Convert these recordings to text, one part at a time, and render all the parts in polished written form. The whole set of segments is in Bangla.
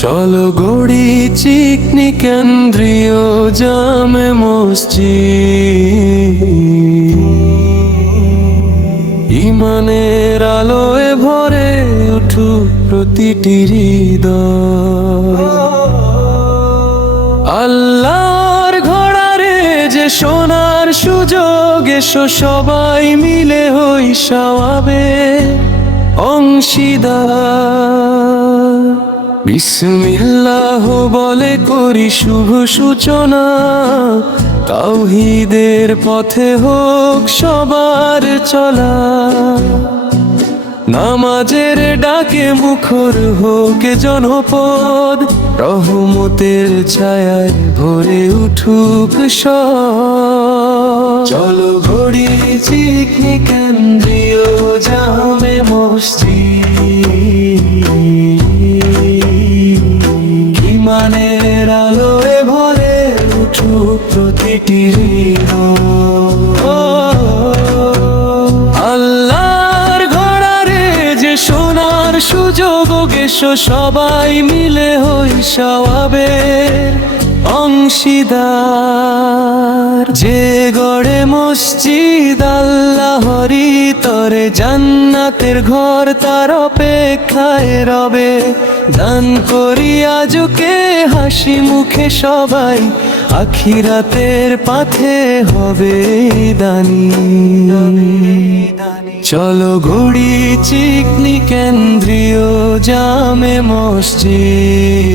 চলো গড়ি চিকনি কেন্দ্রীয় জামে মসজিদ, ইমানের আলোয় ভরে উঠুক প্রতিটি হৃদয়। আল্লাহর ঘোড়ারে যে সোনার সুযোগ, এসো সবাই মিলে হই সওয়াবে অংশীদার। বিসমিল্লাহ বলে করি শুভ সূচনা, তাওহীদের পথে হোক সবার চলা। নামাজের ডাকে মুখর হোক জনপদ, রহমতের ছায়ায় ভরে উঠুক সব। চলো গড়ি চিকনি কেন্দ্রীয় জামে মসজিদ, ইমানের আলোয় ভরে উঠুক প্রতিটি হৃদয়। আল্লাহর ঘোড়ারে যে সোনার সুযোগ, এসো সবাই মিলে হই সওয়াবের অংশীদার। যে গড়ে মসজিদ আল্লাহরই তরে, জান্নাতের ঘর তার অপেক্ষায় রবে। দান করি আজকে হাসি মুখে সবাই, আখিরাতের পথে হবে দানি। চলো গড়ি চিকনি কেন্দ্রীয় জামে মসজিদ,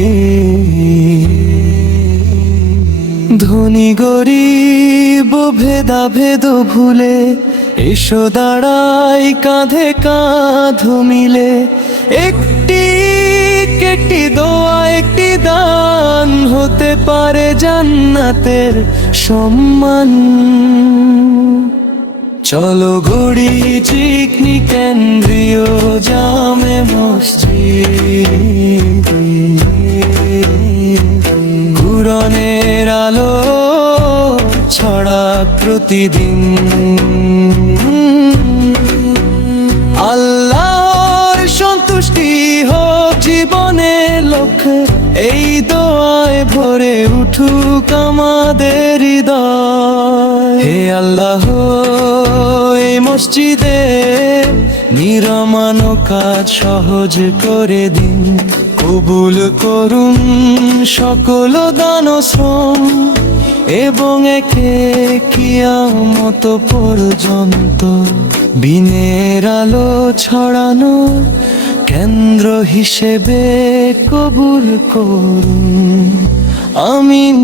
ধনী গরিব ভেদাভেদ ভুলে এসো দাঁড়াই কাঁধে কাঁধ মিলে। একটি দোয়া একটি দান হতে পারে জান্নাতের সম্মান। চলো গড়ি চিকনি কেন্দ্রীয় জামে মসজিদ, কুরআনের আলো ছড়া প্রতিদিন। আল্লাহর সন্তুষ্টি হোক জীবনের লক্ষ্যে, এই দোয়ায় ভরে উঠুক আমাদের হৃদয়। হে আল্লাহ, এই মসজিদে নিরমানো কাজ সহজ করে দিন। কবুল করুন সকল দান শ্রম, এবং একে কিয়ামত পর্যন্ত বিনের আলো ছড়ানো কেন্দ্র হিসেবে কবুল করুন। আমিন।